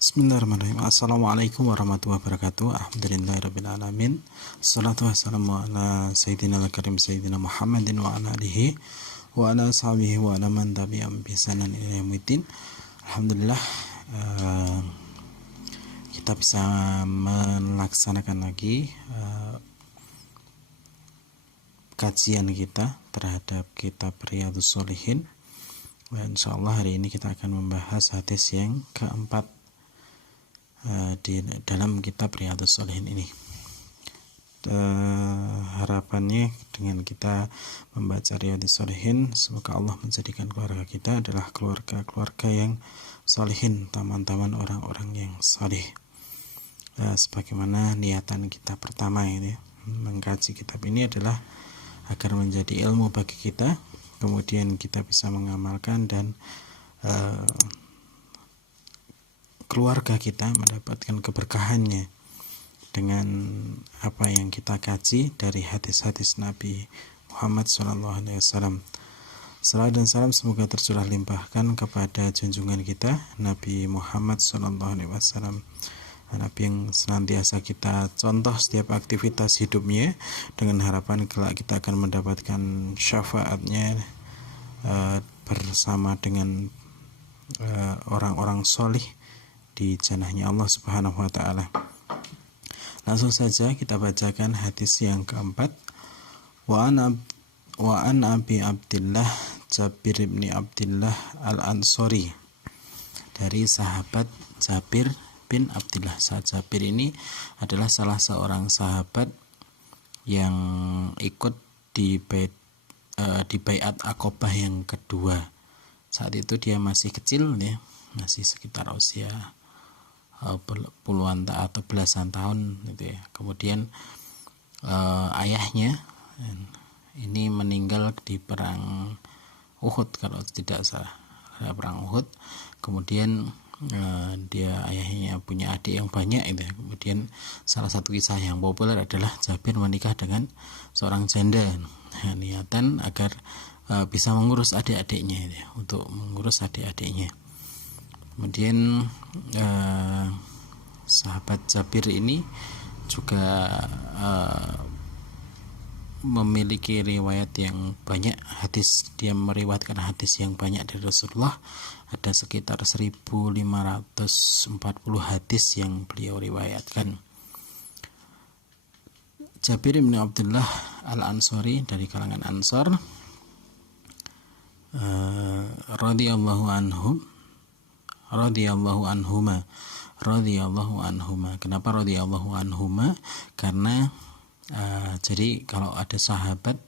Bismillahirrahmanirrahim. Assalamualaikum warahmatullahi wabarakatuh. Alhamdulillahirrabbilalamin. Assalatu wassalamu ala sayyidina al-karim sayyidina Muhammadin wa ala alihi wa ala ashabihi wa ala man tabi'ahum bi ihsanin ila yaumil. Alhamdulillah, kita bisa melaksanakan lagi kajian kita terhadap kitab Riyadhus Shalihin. Insyaallah hari ini kita akan membahas hadis yang keempat di dalam kitab Riyadhus Shalihin ini. Harapannya dengan kita membaca Riyadhus Shalihin, semoga Allah menjadikan keluarga kita adalah keluarga yang shalihin, taman-taman orang-orang yang salih. Sebagaimana niatan kita pertama ini mengkaji kitab ini adalah agar menjadi ilmu bagi kita, kemudian kita bisa mengamalkan dan keluarga kita mendapatkan keberkahannya dengan apa yang kita kaji dari hadis-hadis Nabi Muhammad SAW. Salawat dan salam semoga tercurah limpahkan kepada junjungan kita Nabi Muhammad SAW, Nabi yang senantiasa kita contoh setiap aktivitas hidupnya, dengan harapan kelak kita akan mendapatkan syafaatnya bersama dengan orang-orang solih di jannahnya Allah Subhanahu wa ta'ala. Langsung saja kita bacakan hadis yang keempat. Wa an Abi Abdillah Jabir bin Abdillah Al-Ansari, dari sahabat Jabir bin Abdillah. Sahabat Jabir ini adalah salah seorang sahabat yang ikut di baiat Aqabah yang kedua. Saat itu dia masih kecil ya, masih sekitar usia puluhan atau belasan tahun gitu ya. Kemudian ayahnya ini meninggal di perang Uhud kalau tidak salah, perang Uhud. Kemudian ayahnya punya adik yang banyak itu ya. Kemudian salah satu kisah yang populer adalah Jabir menikah dengan seorang janda, niatan agar bisa mengurus adik-adiknya itu ya, untuk mengurus adik-adiknya. Kemudian sahabat Jabir ini juga memiliki riwayat yang banyak hadis. Dia meriwayatkan hadis yang banyak dari Rasulullah, ada sekitar 1540 hadis yang beliau riwayatkan. Jabir bin Abdullah Al-Ansari dari kalangan Ansar, radhiyallahu anhuma. Kenapa radhiyallahu anhuma? Karena jadi kalau ada sahabat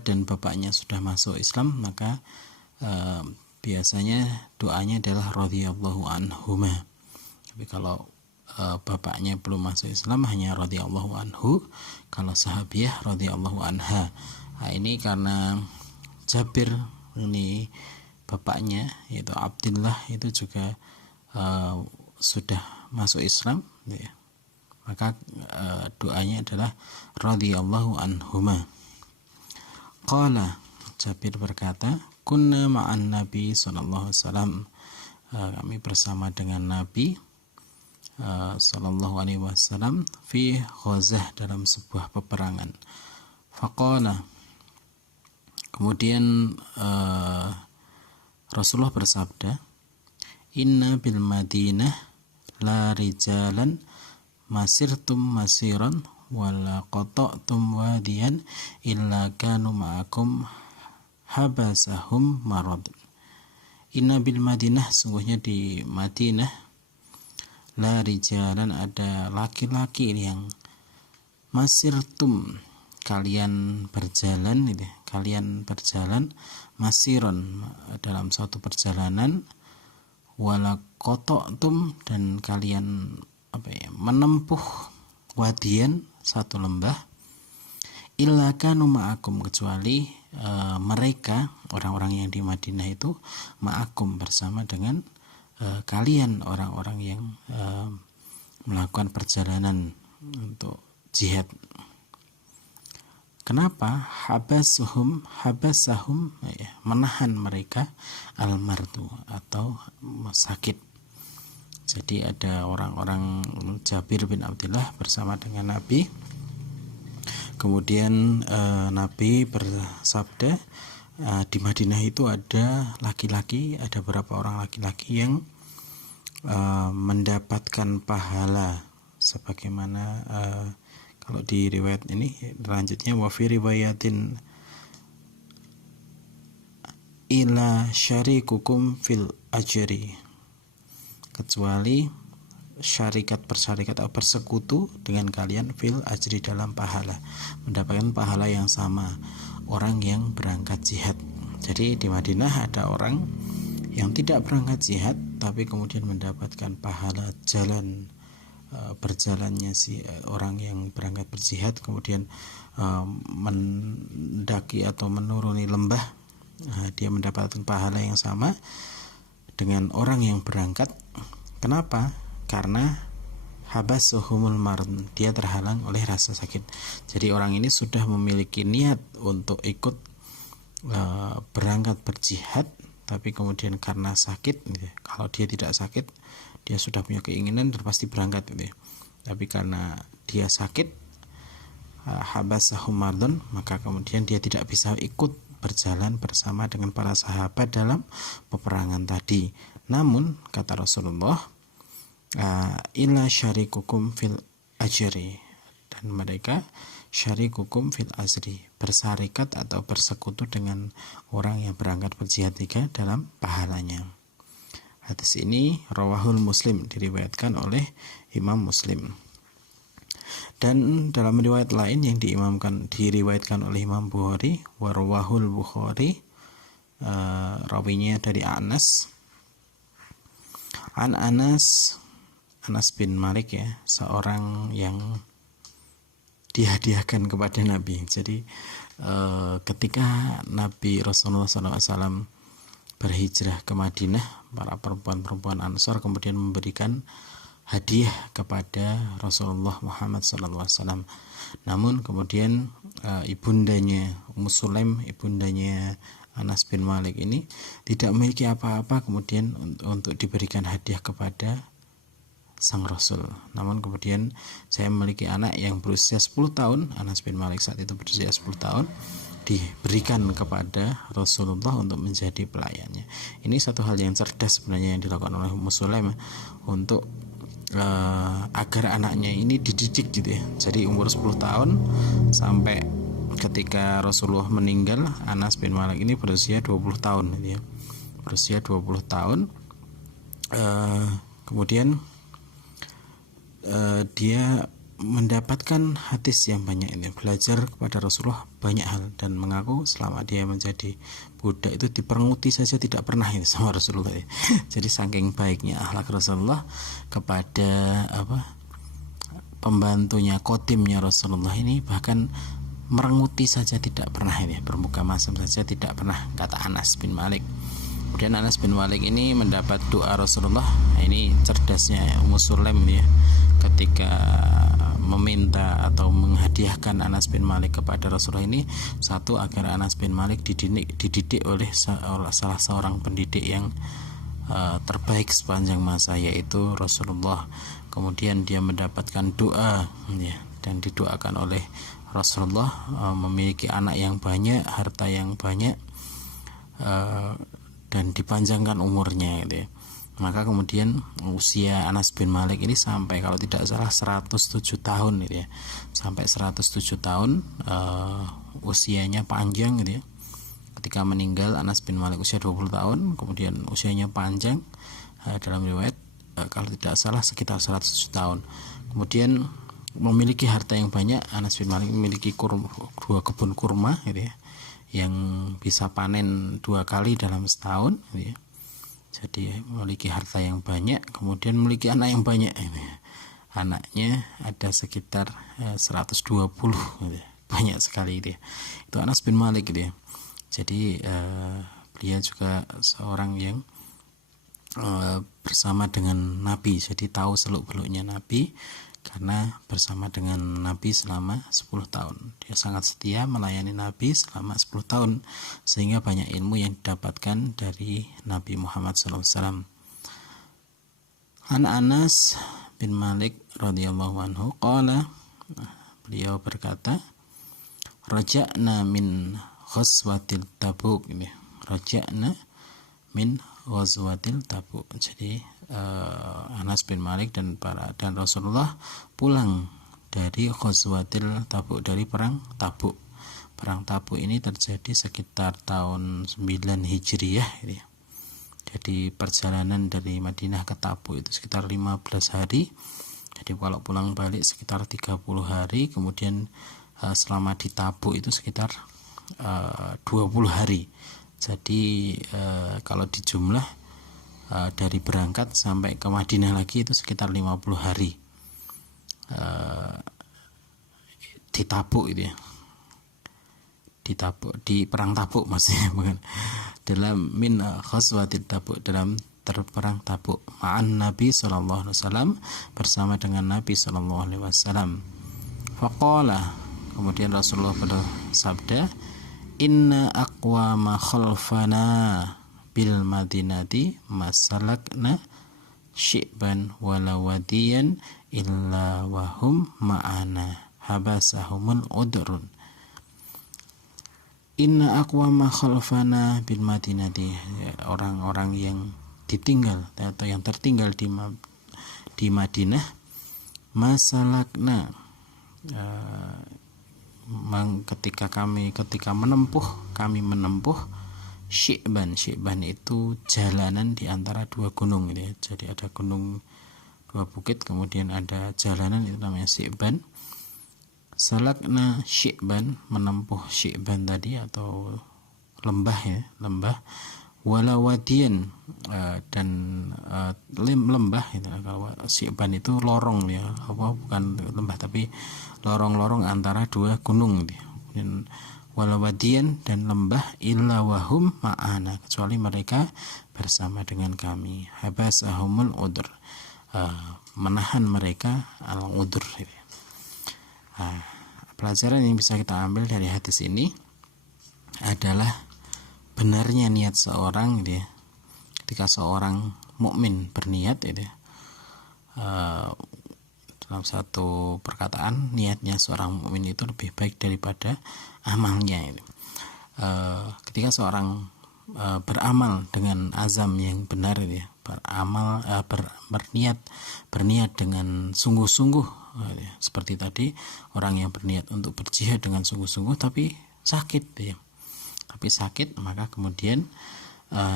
dan bapaknya sudah masuk Islam, maka biasanya doanya adalah radhiyallahu anhuma. Tapi kalau bapaknya belum masuk Islam hanya radhiyallahu anhu, kalau sahabiah radhiyallahu anha. Nah, ini karena Jabir ini bapaknya yaitu Abdullah itu juga sudah masuk Islam ya. Maka doanya adalah radhiyallahu anhuma. Qala, Jabir berkata, kunna ma'an Nabi sallallahu alaihi wasallam, kami bersama dengan Nabi sallallahu alaihi wasallam fi ghazah, dalam sebuah peperangan. Faqala, kemudian Rasulullah bersabda, inna bil Madinah la rijalan masirtum masiran wala qata'tum wadiyan illa kanu ma'akum habasahum marad. Inna bil Madinah, sungguhnya di Madinah, la rijalan, ada laki-laki yang masirtum, kalian berjalan masiron, dalam suatu perjalanan, wala qata'tum, dan kalian menempuh wadian, satu lembah, illa kanu ma'akum, kecuali mereka orang-orang yang di Madinah itu ma'akum, bersama dengan kalian orang-orang yang melakukan perjalanan untuk jihad. Kenapa? Habasahum, menahan mereka, al-mardu, atau sakit. Jadi ada orang-orang Jabir bin Abdullah bersama dengan Nabi. Kemudian Nabi bersabda, di Madinah itu ada laki-laki, ada beberapa orang laki-laki yang mendapatkan pahala sebagaimana kalau di riwayat ini selanjutnya, wa fi riwayatin ila syarikukum fil ajri, kecuali syarikat bersarikat atau bersekutu dengan kalian fil ajri, dalam pahala, mendapatkan pahala yang sama orang yang berangkat jihad. Jadi di Madinah ada orang yang tidak berangkat jihad tapi kemudian mendapatkan pahala jalan berjalannya si orang yang berangkat berjihad, kemudian mendaki atau menuruni lembah, dia mendapatkan pahala yang sama dengan orang yang berangkat. Kenapa? Karena habasuhumul marad, dia terhalang oleh rasa sakit. Jadi orang ini sudah memiliki niat untuk ikut berangkat berjihad, tapi kemudian karena sakit, kalau dia tidak sakit dia sudah punya keinginan dan pasti berangkat, tapi karena dia sakit, habasahum mardun, maka kemudian dia tidak bisa ikut berjalan bersama dengan para sahabat dalam peperangan tadi. Namun kata Rasulullah, illa syarikukum fil ajri, dan mereka syarikukum fil azri, bersarikat atau bersekutu dengan orang yang berangkat berjihad juga dalam pahalanya. Hadis ini rawahul Muslim, diriwayatkan oleh Imam Muslim. Dan dalam riwayat lain yang diriwayatkan oleh Imam Bukhari, warawahul Bukhari, rawinya dari Anas bin Malik, ya, seorang yang dihadiahkan kepada Nabi. Jadi ketika Nabi Rasulullah SAW berhijrah ke Madinah, para perempuan-perempuan Ansor kemudian memberikan hadiah kepada Rasulullah Muhammad SAW. Namun kemudian ibundanya Ummu Sulaim, ibundanya Anas bin Malik ini tidak memiliki apa-apa kemudian untuk diberikan hadiah kepada sang Rasul. Namun kemudian saya memiliki anak yang berusia 10 tahun, Anas bin Malik saat itu berusia 10 tahun, diberikan kepada Rasulullah untuk menjadi pelayannya. Ini satu hal yang cerdas sebenarnya yang dilakukan oleh Ummu Sulaim untuk agar anaknya ini dididik gitu ya. Jadi umur 10 tahun sampai ketika Rasulullah meninggal, Anas bin Malik ini berusia 20 tahun gitu ya. Berusia 20 tahun. Kemudian dia mendapatkan hadis yang banyak, ini belajar kepada Rasulullah banyak hal, dan mengaku selama dia menjadi budak itu diperenguti saja tidak pernah ini sama Rasulullah. Jadi saking baiknya akhlak Rasulullah kepada pembantunya, khotimnya Rasulullah ini, bahkan merenguti saja tidak pernah, ini bermuka masam saja tidak pernah, kata Anas bin Malik. Kemudian Anas bin Malik ini mendapat doa Rasulullah. Ini cerdasnya Ummu Sulaim ya, ketika meminta atau menghadiahkan Anas bin Malik kepada Rasulullah ini, satu, agar Anas bin Malik dididik oleh salah seorang pendidik yang terbaik sepanjang masa, yaitu Rasulullah. Kemudian dia mendapatkan doa ya, dan didoakan oleh Rasulullah memiliki anak yang banyak, harta yang banyak, dan dipanjangkan umurnya gitu ya. Maka kemudian usia Anas bin Malik ini sampai kalau tidak salah 107 tahun gitu ya. Sampai 107 tahun usianya panjang gitu ya. Ketika meninggal Anas bin Malik usia 20 tahun, kemudian usianya panjang, dalam riwayat kalau tidak salah sekitar 107 tahun. Kemudian memiliki harta yang banyak. Anas bin Malik memiliki 2 kebun kurma gitu ya, yang bisa panen 2 kali dalam setahun gitu ya. Jadi memiliki harta yang banyak, kemudian memiliki anak yang banyak gitu ya. Anaknya ada sekitar 120 gitu ya. Banyak sekali gitu ya. Itu Anas bin Malik gitu ya. Jadi beliau juga seorang yang bersama dengan Nabi, jadi tahu seluk-beluknya Nabi, karena bersama dengan Nabi selama 10 tahun. Dia sangat setia melayani Nabi selama 10 tahun, sehingga banyak ilmu yang didapatkan dari Nabi Muhammad SAW. An Anas bin Malik radhiyallahu anhu qala, beliau berkata, raja'na min ghazwatil Tabuk. Ini raja'na min ghazwatil Tabuk. Jadi Anas bin Malik dan Rasulullah pulang dari ghazwatil Tabuk, dari perang Tabuk. Perang Tabuk ini terjadi sekitar tahun 9 Hijriyah ini. Jadi perjalanan dari Madinah ke Tabuk itu sekitar 15 hari. Jadi kalau pulang balik sekitar 30 hari, kemudian selama di Tabuk itu sekitar 20 hari. Jadi kalau dijumlah dari berangkat sampai ke Madinah lagi itu sekitar 50 hari di Tabuk itu ya. Di Tabuk, di perang Tabuk maksudnya, bukan dalam min ghazwatit Tabuk, dalam terperang Tabuk, ma'an Nabi sallallahu alaihi wasallam, bersama dengan Nabi sallallahu alaihi wasallam. Faqala, kemudian Rasulullah bersabda, inna aqwama khalfana bil madinati masalakna syi'ban wala wadiyan illa wahum ma'ana habasahumul udrun. Inna aqwama khalfana bil madinati, orang-orang yang ditinggal atau yang tertinggal di Madinah, masalakna, ketika kami menempuh syi'ban itu jalanan di antara dua gunung gitu ya. Jadi ada gunung, dua bukit, kemudian ada jalanan, itu namanya syi'ban. Salakna syi'ban, menempuh syi'ban tadi atau lembah ya, lembah. Wala wadiyan, dan lembah itu. Kalau syi'ban itu lorong ya, bukan lembah tapi lorong-lorong antara dua gunung gitu. Dan wala wadiyan, dan lembah, illa wahum ma'ana, kecuali mereka bersama dengan kami. Habasahumul udr, menahan mereka al-udr gitu. Pelajaran yang bisa kita ambil dari hadis ini adalah benarnya niat seorang gitu ya. Ketika seorang mukmin berniat gitu ya, dalam satu perkataan, niatnya seorang mukmin itu lebih baik daripada amalnya gitu. Ketika seorang beramal dengan azam yang benar gitu ya, berniat dengan sungguh-sungguh gitu ya. Seperti tadi, orang yang berniat untuk berjihad dengan sungguh-sungguh tapi sakit gitu ya. Tapi sakit, maka kemudian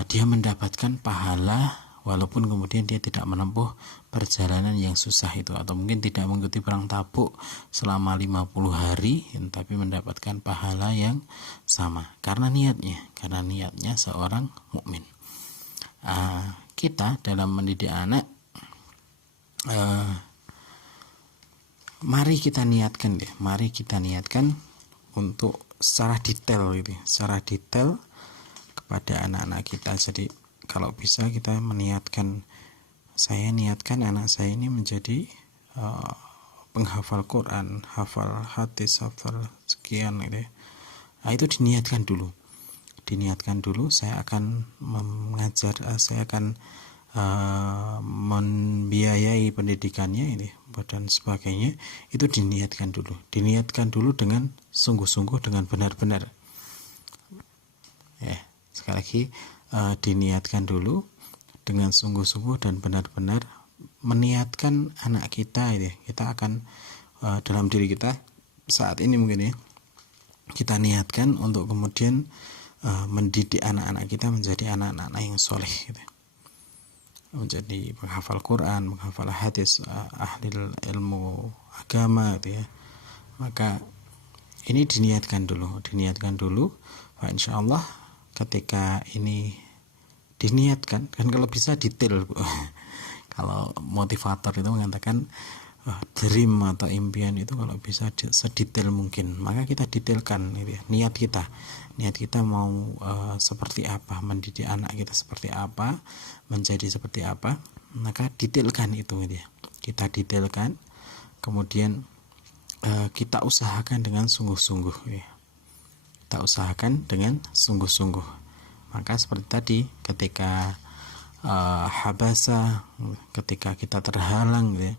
dia mendapatkan pahala walaupun kemudian dia tidak menempuh perjalanan yang susah itu, atau mungkin tidak mengikuti perang Tabuk selama 50 hari, tapi mendapatkan pahala yang sama karena niatnya seorang mukmin. Kita dalam mendidik anak, mari kita niatkan untuk secara detail kepada anak-anak kita. Jadi kalau bisa kita saya niatkan anak saya ini menjadi penghafal Quran, hafal hadis, hafal sekian gitu ya. Itu diniatkan dulu, saya akan mengajar, saya akan membiayai pendidikannya ini dan sebagainya. Itu diniatkan dulu dengan sungguh-sungguh, dengan benar-benar ya. Sekali lagi, diniatkan dulu dengan sungguh-sungguh dan benar-benar meniatkan anak kita ini. Kita akan dalam diri kita saat ini mungkin ya, kita niatkan untuk kemudian mendidik anak-anak kita menjadi anak-anak yang soleh gitu, menjadi penghafal Quran, penghafal hadis, ahli ilmu agama gitu ya. Maka ini diniatkan dulu. Insya Allah ketika ini diniatkan, kan kalau bisa detail kalau motivator itu mengatakan dream atau impian itu kalau bisa sedetail mungkin, maka kita detailkan gitu ya, niat kita mau seperti apa, mendidik anak kita seperti apa, menjadi seperti apa, maka detailkan itu gitu ya. Kita detailkan, kemudian kita usahakan dengan sungguh-sungguh ya. Maka seperti tadi, ketika habasa, ketika kita terhalang gitu ya,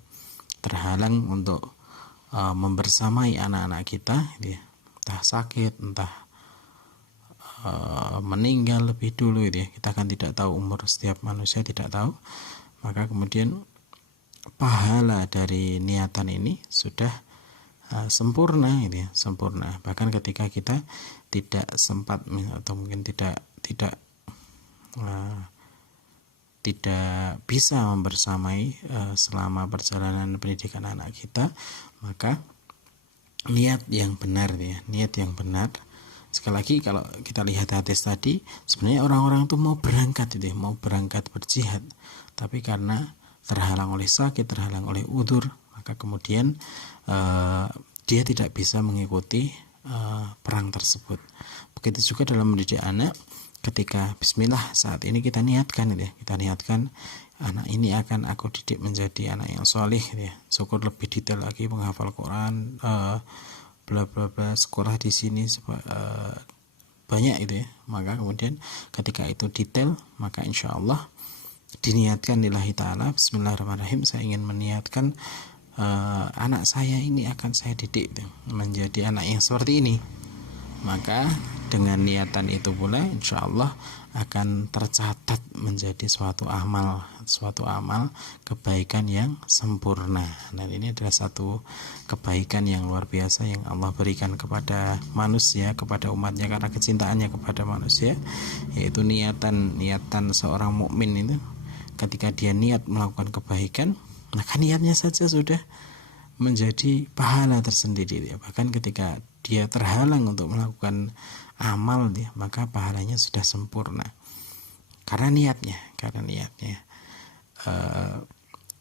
terhalang untuk membersamai anak-anak kita gitu ya, entah sakit, entah meninggal lebih dulu gitu ya, kita kan tidak tahu, umur setiap manusia tidak tahu, maka kemudian pahala dari niatan ini sudah sempurna gitu ya, sempurna. Bahkan ketika kita tidak sempat atau mungkin tidak bisa membersamai selama perjalanan pendidikan anak kita, maka niat yang benar ya, niat yang benar. Sekali lagi kalau kita lihat hadis tadi, sebenarnya orang-orang itu mau berangkat itu, mau berangkat berjihad, tapi karena terhalang oleh sakit, terhalang oleh udzur, maka kemudian dia tidak bisa mengikuti perang tersebut. Begitu juga dalam mendidik anak, ketika bismillah saat ini kita niatkan ya, kita niatkan anak ini akan aku didik menjadi anak yang soleh ya. Syukur lebih detail lagi, menghafal Quran, bla bla bla, sekolah di sini banyak itu ya. Maka kemudian ketika itu detail, maka insya Allah diniatkan lillahi ta'ala, bismillahirrahmanirrahim, saya ingin meniatkan anak saya ini akan saya didik menjadi anak yang seperti ini. Maka dengan niatan itu pula insya Allah akan tercatat menjadi suatu amal kebaikan yang sempurna. Dan ini adalah satu kebaikan yang luar biasa yang Allah berikan kepada manusia, kepada umatnya, karena kecintaannya kepada manusia, yaitu niatan seorang mukmin itu ketika dia niat melakukan kebaikan, maka niatnya saja sudah menjadi pahala tersendiri ya. Bahkan ketika dia terhalang untuk melakukan amal dia, maka pahalanya sudah sempurna karena niatnya.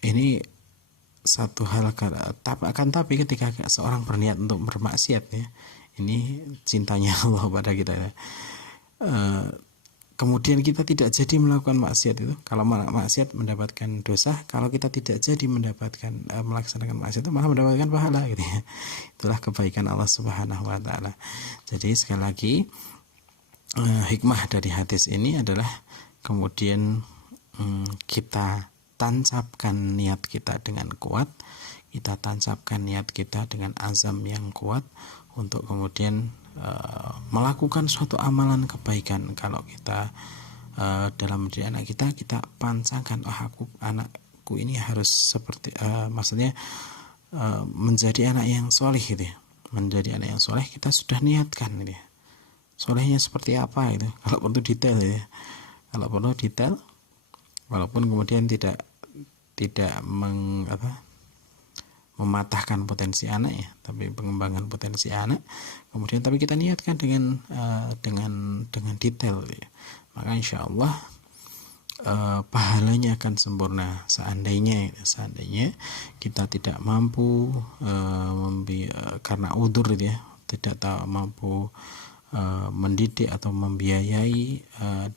Ini satu hal, tapi ketika seorang berniat untuk bermaksiat ya, ini cintanya Allah pada kita ya. Kemudian kita tidak jadi melakukan maksiat itu, kalau maksiat mendapatkan dosa, kalau kita tidak jadi melaksanakan maksiat itu malah mendapatkan pahala gitu ya. Itulah kebaikan Allah Subhanahu wa taala. Jadi sekali lagi hikmah dari hadis ini adalah kemudian kita tancapkan niat kita dengan kuat, kita tancapkan niat kita dengan azam yang kuat untuk kemudian melakukan suatu amalan kebaikan. Kalau kita dalam mendidik anak kita pancangkan, anakku ini harus seperti maksudnya menjadi anak yang soleh gitu ya. Menjadi anak yang soleh kita sudah niatkan gitu ya. Solehnya seperti apa itu, kalau perlu detail ya. Kalau perlu detail, walaupun kemudian tidak mematahkan potensi anak ya, tapi pengembangan potensi anak, kemudian tapi kita niatkan dengan detail ya. Maka insya Allah pahalanya akan sempurna. Seandainya kita tidak mampu karena udzur ya, tidak mampu mendidik atau membiayai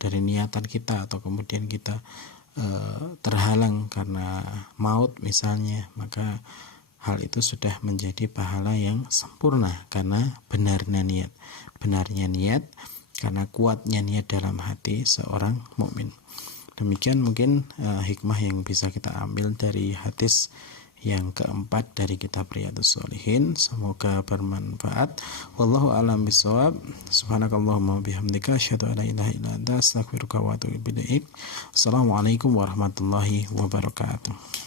dari niatan kita, atau kemudian kita terhalang karena maut misalnya, maka hal itu sudah menjadi pahala yang sempurna karena benarnya niat, karena kuatnya niat dalam hati seorang mukmin. Demikian mungkin hikmah yang bisa kita ambil dari hadis yang keempat dari kitab Riyadhus Shalihin. Semoga bermanfaat. Wallahu a'lam bishawab. Subhanakallahumma bihamdika asyhadu an la ilaha illa anta astaghfiruka wa atubu ilaik. Assalamualaikum warahmatullahi wabarakatuh.